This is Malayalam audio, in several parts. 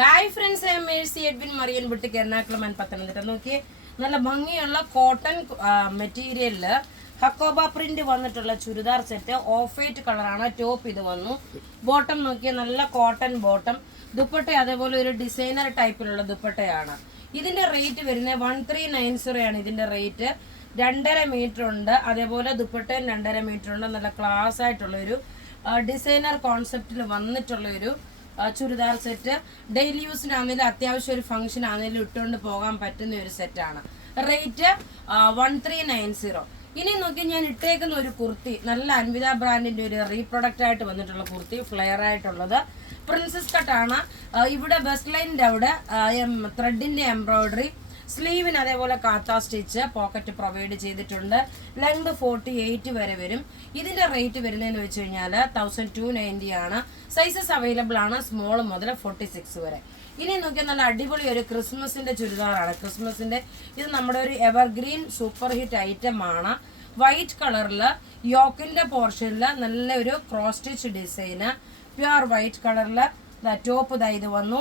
Hi friends, I am Mercy Edwin Marian boutique Ernakulam and Pathanamthitta. നോക്കി നല്ല ഭംഗിയുള്ള കോട്ടൺ മെറ്റീരിയലില് ഹക്കോബ പ്രിന്റ് വന്നിട്ടുള്ള ചുരിദാർ സെറ്റ്. ഓഫ് വൈറ്റ് കളറാണ് ടോപ്പ്. ഇത് വന്നു. ബോട്ടം നോക്കിയ നല്ല കോട്ടൺ ബോട്ടം. ദുപ്പട്ട അതേപോലെ ഒരു ഡിസൈനർ ടൈപ്പിലുള്ള ദുപ്പട്ടയാണ്. ഇതിന്റെ റേറ്റ് വരുന്നത് 1390 ആണ്. ഇതിന്റെ റേറ്റ് 2.5 മീറ്റർ ഉണ്ട്. അതേപോലെ ദുപ്പട്ടയും 2.5 മീറ്റർ ഉണ്ട്. നല്ല ക്ലാസ് ആയിട്ടുള്ള ഒരു ഡിസൈനർ കോൺസെപ്റ്റിൽ വന്നിട്ടുള്ള ഒരു ചുരിദാർ സെറ്റ്. ഡെയിലി യൂസിനാണെങ്കിലും അത്യാവശ്യം ഒരു ഫംഗ്ഷൻ ആണെങ്കിലും ഇട്ടുകൊണ്ട് പോകാൻ പറ്റുന്ന ഒരു സെറ്റാണ്. റേറ്റ് 1390. ഇനി നോക്കി ഞാൻ ഇട്ടേക്കുന്ന ഒരു കുർത്തി, നല്ല അൻവിത ബ്രാൻഡിന്റെ ഒരു റീപ്രൊഡക്റ്റ് ആയിട്ട് വന്നിട്ടുള്ള കുർത്തി, ഫ്ലെയർ ആയിട്ടുള്ളത്. പ്രിൻസസ് കട്ടാണ്. ഇവിടെ ബെസ്റ്റ് ലൈനിന്റെ അവിടെ ത്രെഡിന്റെ എംബ്രോയിഡറി. സ്ലീവിന് അതേപോലെ കാത്ത സ്റ്റിച്ച്, പോക്കറ്റ് പ്രൊവൈഡ് ചെയ്തിട്ടുണ്ട്. ലെങ്ത് 48 വരെ വരും. ഇതിന്റെ റേറ്റ് വരുന്നതെന്ന് വെച്ച് കഴിഞ്ഞാൽ 1290 ആണ്. സൈസസ് അവൈലബിൾ ആണ്, സ്മോൾ മുതൽ 46 വരെ. ഇനി നോക്കിയാൽ നല്ല അടിപൊളി ഒരു ക്രിസ്മസിന്റെ ചുരിദാറാണ്. ക്രിസ്മസിന്റെ ഇത് നമ്മുടെ ഒരു എവർഗ്രീൻ സൂപ്പർ ഹിറ്റ് ഐറ്റം ആണ്. വൈറ്റ് കളറിൽ യോക്കിന്റെ പോർഷനിൽ നല്ല ഒരു ക്രോസ് സ്റ്റിച്ച് ഡിസൈന്. പ്യുർ വൈറ്റ് കളറിൽ ടോപ്പ് ഇത് വന്നു.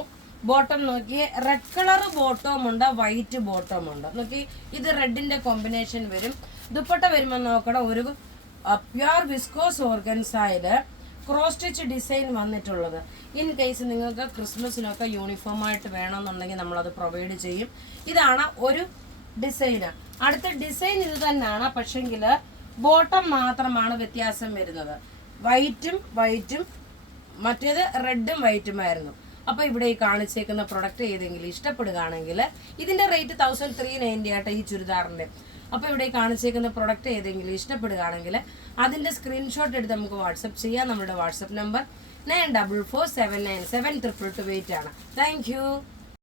ബോട്ടം നോക്കി റെഡ് കളർ ബോട്ടം ഉണ്ട്, വൈറ്റ് ബോട്ടം ഉണ്ട്. നോക്കി ഇത് റെഡിന്റെ കോമ്പിനേഷൻ വരും. ദുപ്പട്ട വരുമ്പോൾ നോക്കണം, ഒരു പ്യുർ വിസ്കോസ് ഓർഗൻസായില് ക്രോസ് സ്റ്റിച്ച് ഡിസൈൻ വന്നിട്ടുള്ളത്. ഇൻ കേസ് നിങ്ങൾക്ക് ക്രിസ്മസിനൊക്കെ യൂണിഫോം ആയിട്ട് വേണമെന്നുണ്ടെങ്കിൽ നമ്മളത് പ്രൊവൈഡ് ചെയ്യും. ഇതാണ് ഒരു ഡിസൈന്. അടുത്ത ഡിസൈൻ ഇത് തന്നെയാണ്, പക്ഷെങ്കിൽ ബോട്ടം മാത്രമാണ് വ്യത്യാസം വരുന്നത്. വൈറ്റും മറ്റേത് റെഡും വൈറ്റുമായിരുന്നു. അപ്പോൾ ഇവിടെ ഈ കാണിച്ചേക്കുന്ന പ്രൊഡക്റ്റ് ഏതെങ്കിലും ഇഷ്ടപ്പെടുകയാണെങ്കിൽ ഇതിന്റെ റേറ്റ് 1390 ആയിട്ട് ഈ ചുരിദാറിന്റെ. അപ്പോൾ ഇവിടെ ഈ കാണിച്ചേക്കുന്ന പ്രൊഡക്റ്റ് ഏതെങ്കിലും ഇഷ്ടപ്പെടുകയാണെങ്കിൽ അതിന്റെ സ്ക്രീൻഷോട്ട് എടുത്ത് നമുക്ക് വാട്സപ്പ് ചെയ്യാം. നമ്മുടെ വാട്സപ്പ് നമ്പർ 9447972228 ആണ്. Thank you.